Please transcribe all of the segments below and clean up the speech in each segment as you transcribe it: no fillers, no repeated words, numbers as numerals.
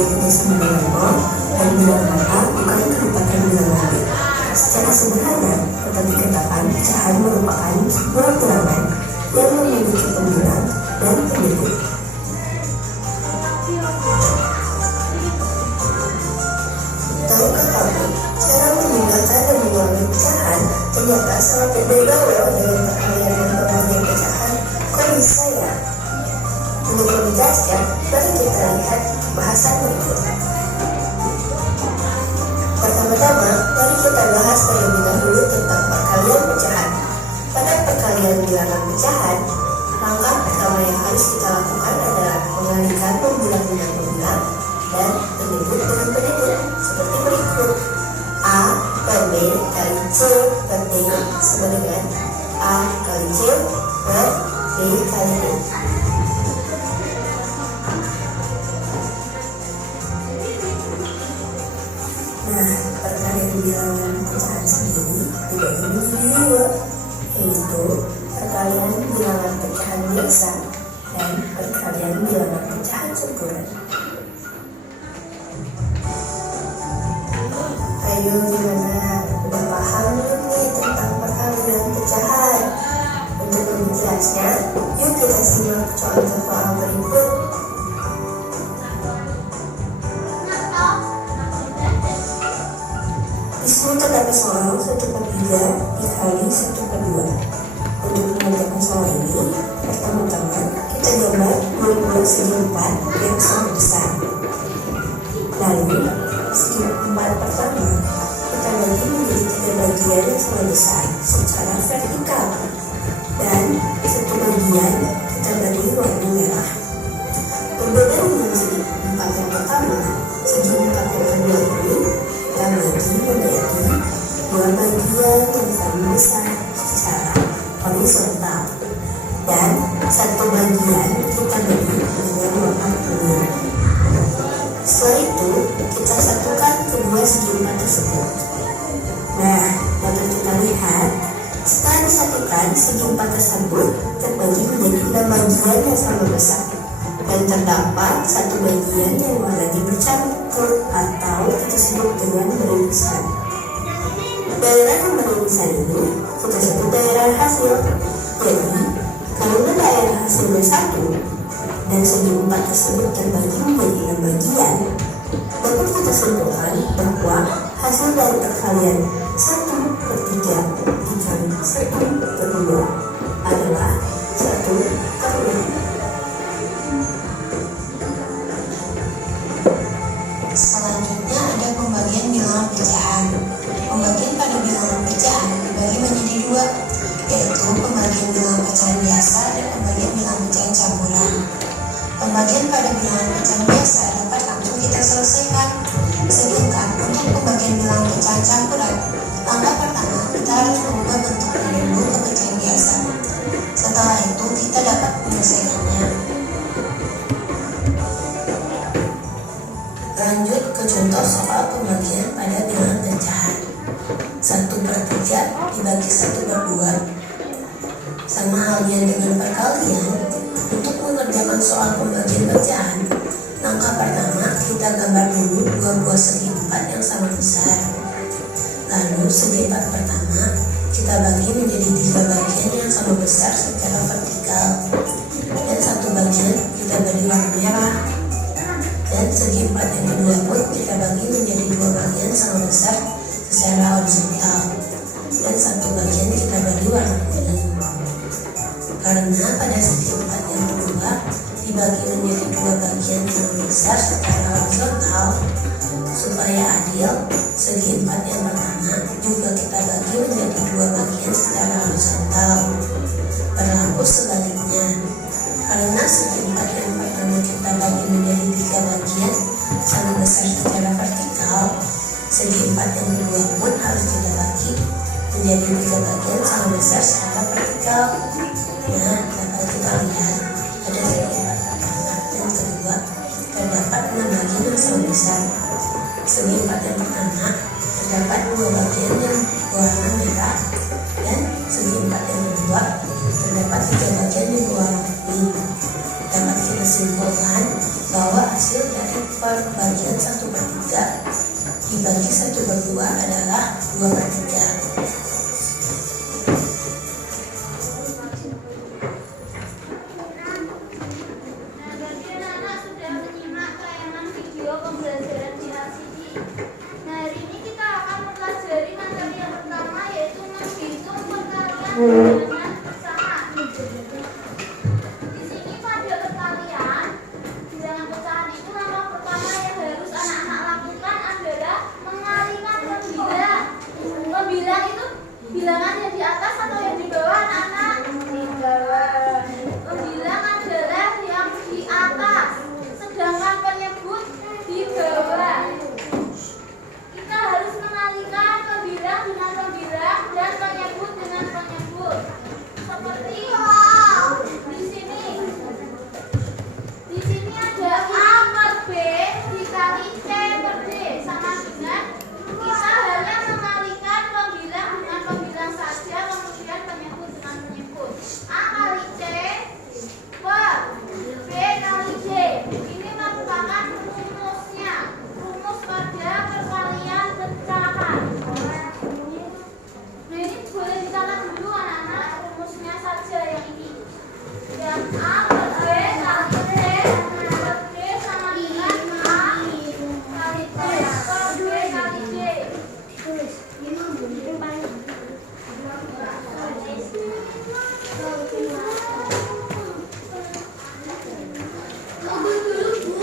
yaitu sama dengan O, dan bilangan A bukan merupakan bilangan B. Secara sederhana, dapat dikatakan pecahan merupakan sebuah bilangan yang memiliki pembilang dan penyebut. Tahukah kamu, cara memindahkan dan mengulangi pecahan ternyata sangat berbeda loh dengan perkalian dan pembagian pecahan. Kok bisa ya? Untuk lebih jelasnya, mari kita lihat bahasan berikut. Pertama-tama, mari kita bahas terlebih dahulu tentang perkalian pecahan. Pada perkalian bilangan pecahan, langkah pertama yang harus kita lakukan adalah mengalihkan pembilang dengan pembilang dan penyebut dengan penyebut seperti berikut. A per B kali C per D sama dengan A kali C per B kali D. Nah, perkalian bilangan pecahan sendiri dibagi menjadi dua, yaitu perkalian bilangan pecahan biasa dan perkalian bilangan pecahan campuran. Ayo gimana? Udah paham belum nih tentang perkalian pecahan? Untuk lebih jelasnya, yuk kita simak contoh soal berikut. Di sini terdapat soal 1/3 dikali 1/2. Untuk mengerjakan soal ini, pertama-tama kita gambar dua buah segi 4 yang sama besar. Lalu, segi 4 pertama kita bagi menjadi 3 bagian yang sama besar secara vertikal, dan satu bagian kita bagi warna merah. Berbeda dengan segi 4 yang pertama, segi 4 yang kedua ini kita bagi menjadi 2 bagian yang sama besar secara horizontal, dan satu bagian kita bagi dengan warna kuning. Setelah itu, kita satukan kedua segi 4 tersebut. Nah, dapat kita lihat, setelah disatukan, segi 4 tersebut terbagi menjadi 6 bagian yang sama besar, dan terdapat satu bagian yang warnanya bercampur atau kita sebut dengan beririsan. Daerah yang beririsan ini kita sebut daerah hasil. Jadi, karena daerah hasilnya 1 dan segi 4 tersebut terbagi menjadi 6 bagian, dapat kita simpulkan bahwa hasil dari perkalian 1/3 dikali 1/2 adalah 1/6. Selanjutnya ada pembagian bilangan pecahan. Pembagian pada bilangan pecahan dibagi menjadi dua, yaitu pembagian bilangan pecahan biasa dan pembagian bilangan pecahan campuran. Pembagian pada bilangan pecahan biasa dapat langsung kita selesaikan. Sedangkan untuk pembagian bilangan pecahan campuran, langkah pertama kita harus mengubah bentuknya dulu ke pecahan biasa. Setelah itu kita dapat menyelesaikannya. Lanjut ke contoh soal pembagian pada bilangan pecahan. 1/3 dibagi 1/2. Sama halnya dengan perkalian, untuk mengerjakan soal pembagian pecahan, langkah pertama kita gambar dulu dua buah segi 4 yang sama besar. Lalu segi 4 pertama kita bagi menjadi 3 bagian yang sama besar secara vertikal, dan satu bagian kita bagi warna merah. Dan segi 4 yang kedua pun kita bagi menjadi 2 bagian sama besar secara horizontal, dan satu bagian kita bagi warna kuning. Karena pada segi 4 yang kedua dibagi menjadi 2 bagian sama besar secara horizontal, supaya adil, segi 4 yang pertama juga kita bagi menjadi 2 bagian secara horizontal. Berlaku sebaliknya, karena segi 4 yang pertama kita bagi menjadi 3 bagian sama besar secara vertikal, segi 4 yang kedua pun harus kita bagi menjadi 3 bagian sama besar secara vertikal. Nah, dapat kita lihat pada segi 4 pertama dan kedua terdapat 6 bagian yang sama besar. Segi 4 yang pertama terdapat 2 bagian yang berwarna merah, dan segi 4 yang kedua terdapat 3 bagian yang Pembagian 1/3 dibagi 1/2 adalah 2/3. Pembelajaran di LCD. Nah, hari ini kita akan mempelajari materi yang pertama, yaitu menghitung perkalian dengan pecahan. Di sini pada perkalian dengan pecahan itu, langkah pertama yang harus anak-anak lakukan adalah mengalihkan pembilang. Pembilang itu bilangan yang di atas atau yang di bawah, anak-anak? Di bawah. Pembilang adalah yang di atas, sedangkan penyebut di bawah. Kita harus mengalihkan pembilang dengan pembilang dan penyebut dengan penyebut. Seperti di sini. Di sini ada A per B dikali C per D, sama dengan kita hanya mengalihkan pembilang dengan pembilang saja, kemudian penyebut dengan penyebut. A kali C per B kali D. Ini merupakan rumus pada perkalian pecahan. Nah, ini boleh dicatat dulu anak-anak, rumusnya saja yang ini. Yang A per B kali C per D sama dengan A kali C per B kali D. Tunggu dulu, Bu.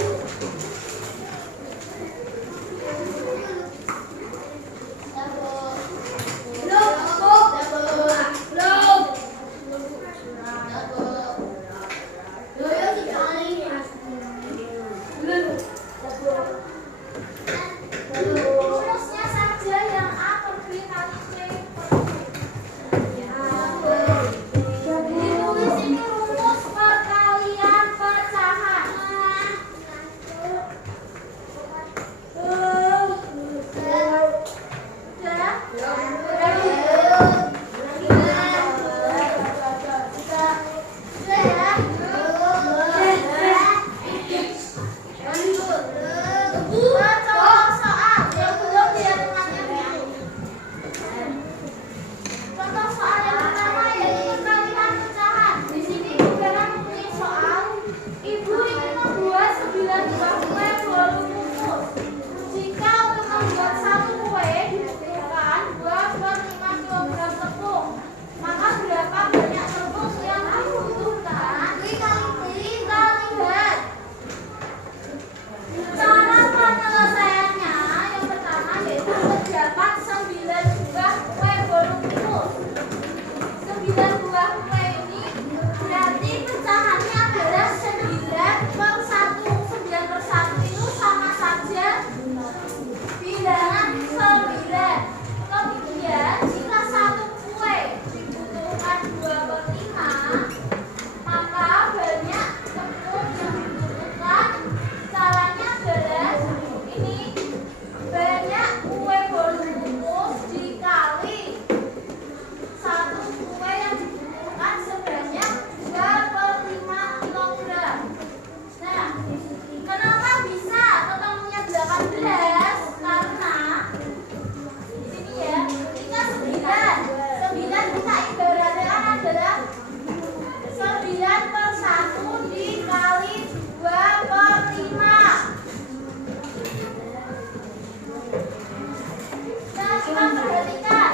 Rumusnya saja yang A per B kali C per D. Ditulis ini rumus perkalian pecahan. Contoh soal yang pertama yaitu perkalian pecahan. Di sini kita mempunyai soal, ibu ingin membuat 9 buah kue berlumpur. Jika untuk membuat satu kue dibutuhkan 2/5 kg tepung, maka berapa banyak tepung yang dibutuhkan? Kita lihat cara penyelesaiannya. Yang pertama yaitu terdapat 9 buah kue berlumpur. 9 buah kue ini berarti pecahannya adalah 9/1. 9/1 itu sama saja bilangan 9. Kemudian jika satu kue dibutuhkan 2/5, maka banyak tepung yang dibutuhkan. Caranya adalah ini, banyak kue berlumpur dikali satu kue yang dibutuhkan sebanyak 2/5 kg. Nah, kenapa bisa ketemunya 18? Karena di sini ya, kita 9 kita ibaratkan adalah 9/1 dikali 2/5. Nah, kita perhatikan.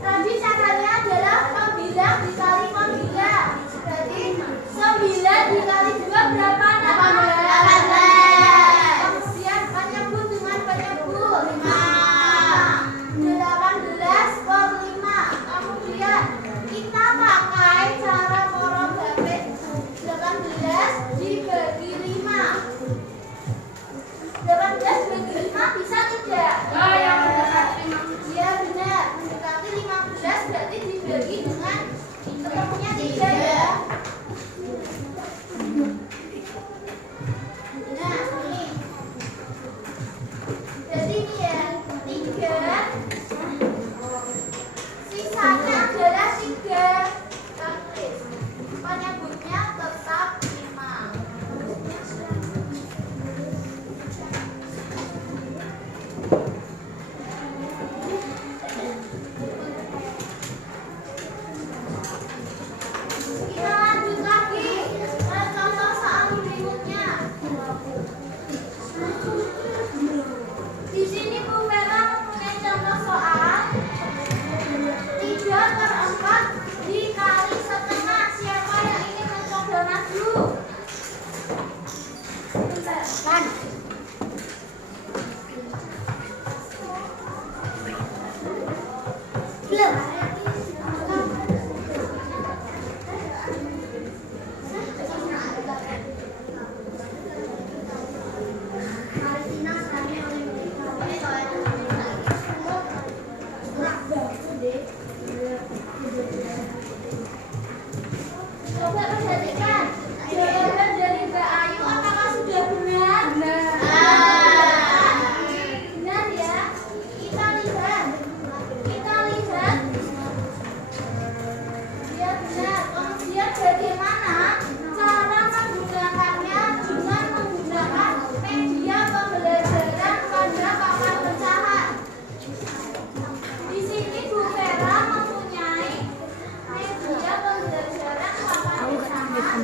Tadi caranya adalah pembilang dikali pembilang. Berarti 9 dikali 2 berapa? 18. Kemudian penyebut dengan penyebut 18/5. Kemudian kita pakai cara korong gapit. 18 dibagi 5. 18 bagi 5 bisa tidak? Ya, benar. Mendekati 15 berarti dibagi dengan ketemunya 3 ya. Coba perhatikan, jawaban dari Mbak Ayu apakah sudah benar? Benar ya. Kita lihat. Dia benar. Kemudian bagaimana cara menggunakannya dengan menggunakan media pembelajaran pada papan pecahan. Di sini Bu Vera mempunyai media pembelajaran papan pecahan.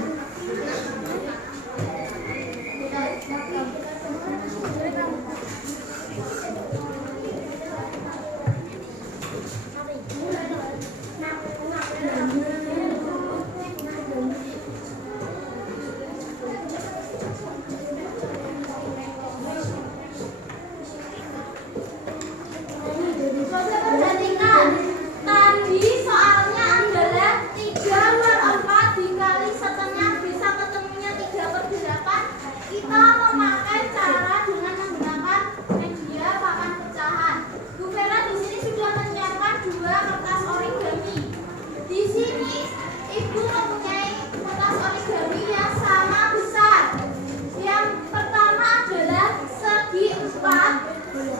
Coba perhatikan, tadi soalnya adalah 3/4 dikali setengah bisa ketemunya 3/8. Kita memakai cara dengan menggunakan media papan pecahan. Bu Vera di sini sudah menyiapkan 2 kertas origami. Di sini Ibu mempunyai kertas origami yang sama besar. Yang pertama adalah segi 4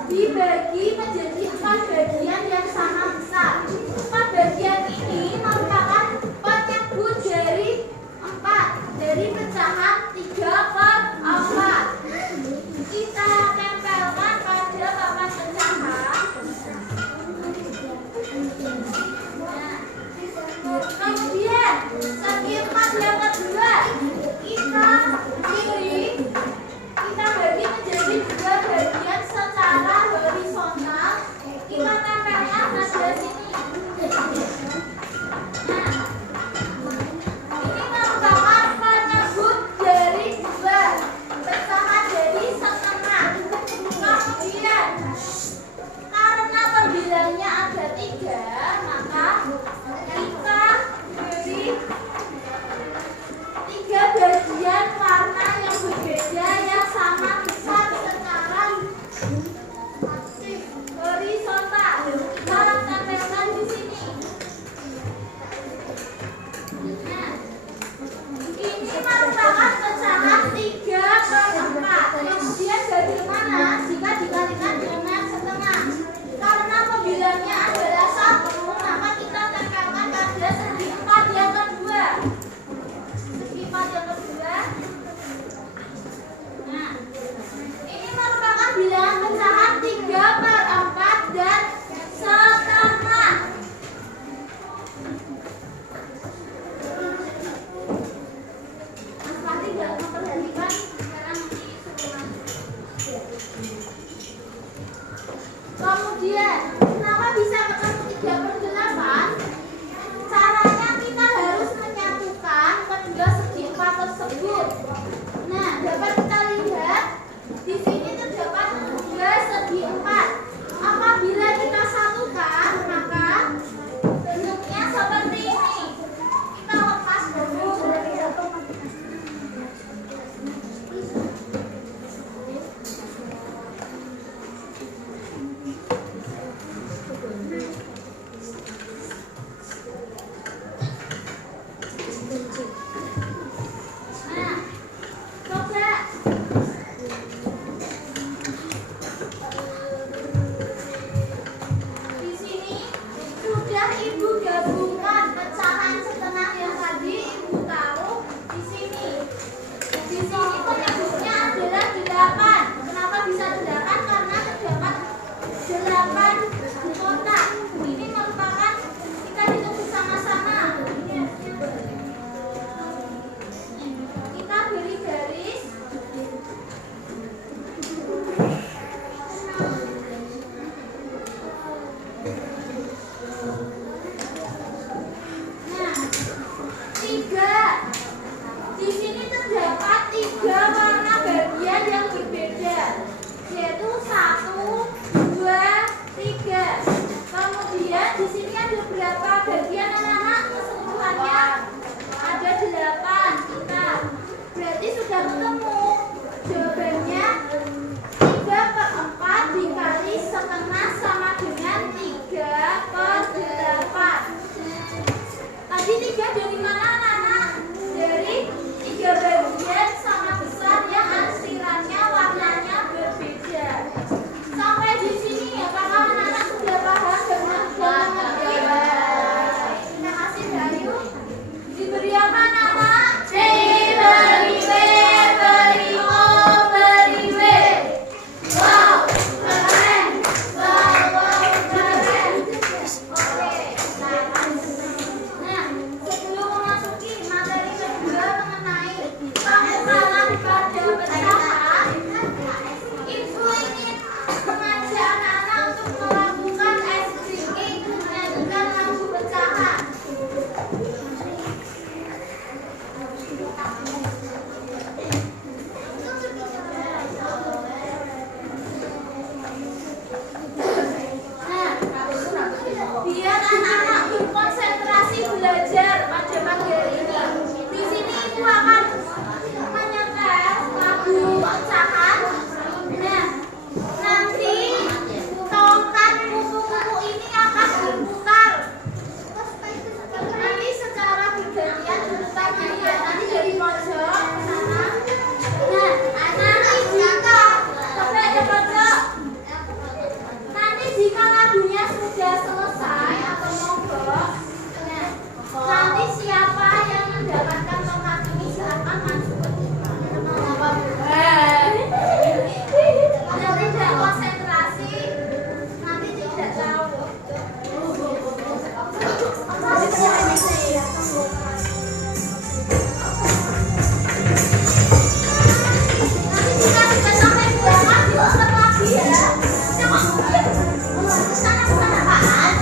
dibagi menjadi 4 bagian yang sama besar. 4 bagian ini merupakan penyebut dari 4 dari pecahan 3/4. Kita tempelkan pada papan pecahan. Kemudian segi 4 yang kedua kita bagi menjadi 2 bagian secara horizontal. Kita tempelkan pada sini. Ini merupakan penyebut dari 2 pecahan dari setengah. Kemudian karena pembilangnya ada 3, maka kita beri 3 bagian warna yang berbeda yang sama besar secara horizontal. Kita tempelkan di sini. Nah, ini merupakan pecahan 3/4. Kemudian bagaimana jika dikalikan dengan setengah? Karena pembilangnya adalah 1, maka kita tempelkan pada segi 4 yang kedua. Segi 4 yang kedua. Nah, ini merupakan bilangan pecahan 3/4 dan setengah. Mas Fatih nggak memperhatikan sekarang nanti suruh. Kemudian, kenapa bisa ketemu 3/8? Caranya kita harus menyatukan kedua segi 4 tersebut. Nah, dapat kita lihat di sini terdapat 2 segi 4. Apabila kita satukan, maka bentuknya seperti ini. Kita lepas dulu. Nah, Biar anak-anak berkonsentrasi belajar pada pagi hari ini. Di sini ibu akan menyetel lagu pecahan. Nah, nanti tongkat kupu-kupu ini akan berputar. Nanti secara bergantian berputar gini ya. Nanti dari pojok ke sana. Nah, nanti jika sampai ke pojok. Nanti jika lagunya sudah selesai atau mogok, nah, nanti siapa yang mendapatkan tongkat ini silakan maju ke depan. Kalau tidak konsentrasi, nanti tidak tahu. Nanti jika sudah sampai belakang, diulang lagi ya. Jangan mungkin. Kesana apaan?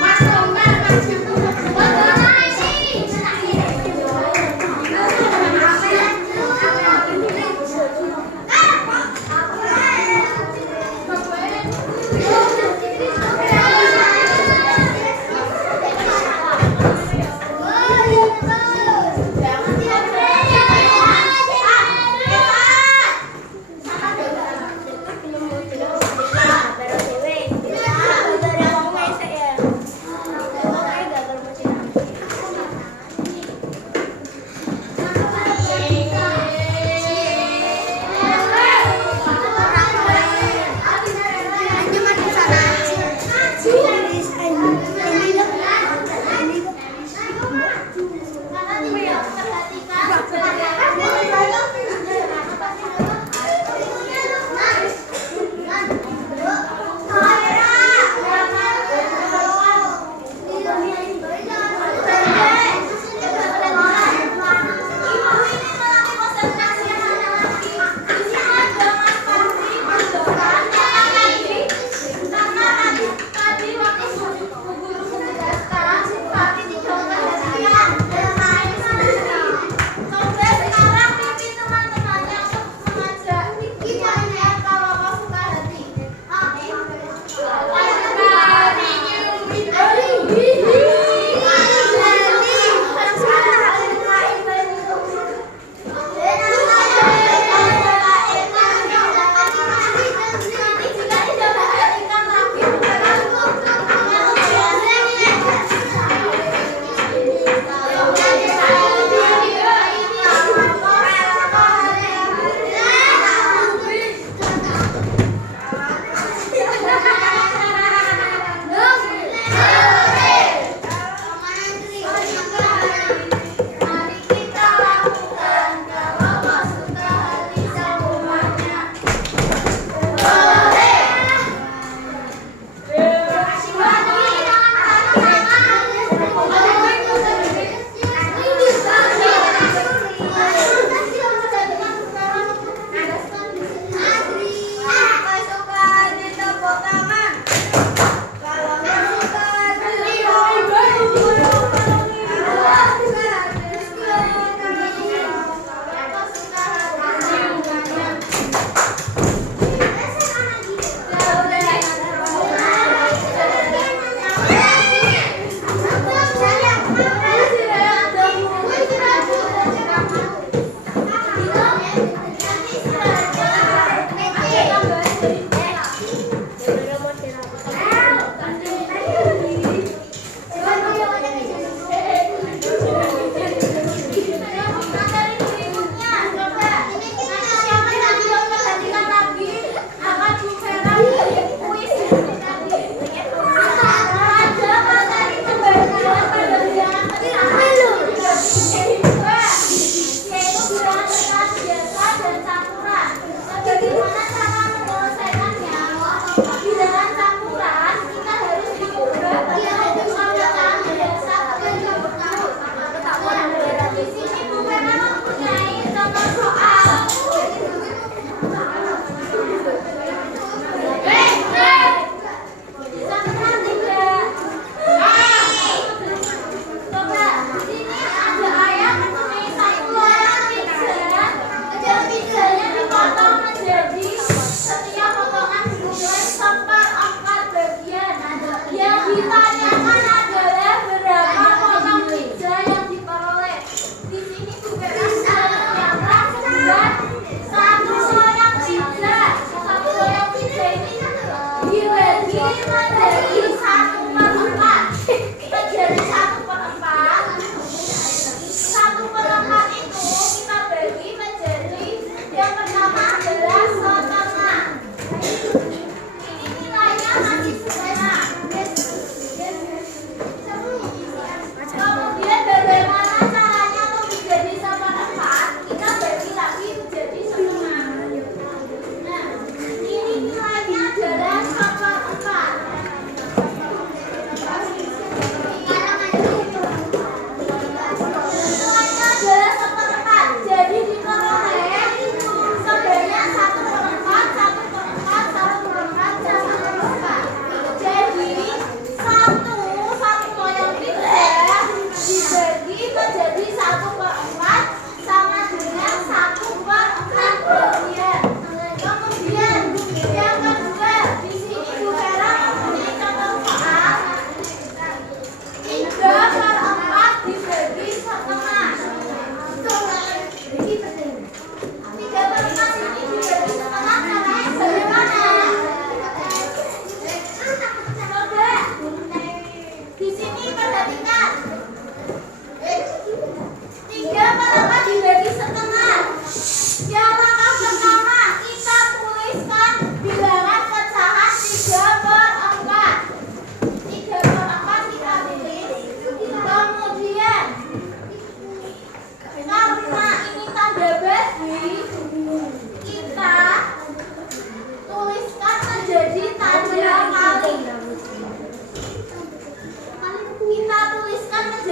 Mas Tongkar,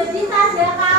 Jadi tanda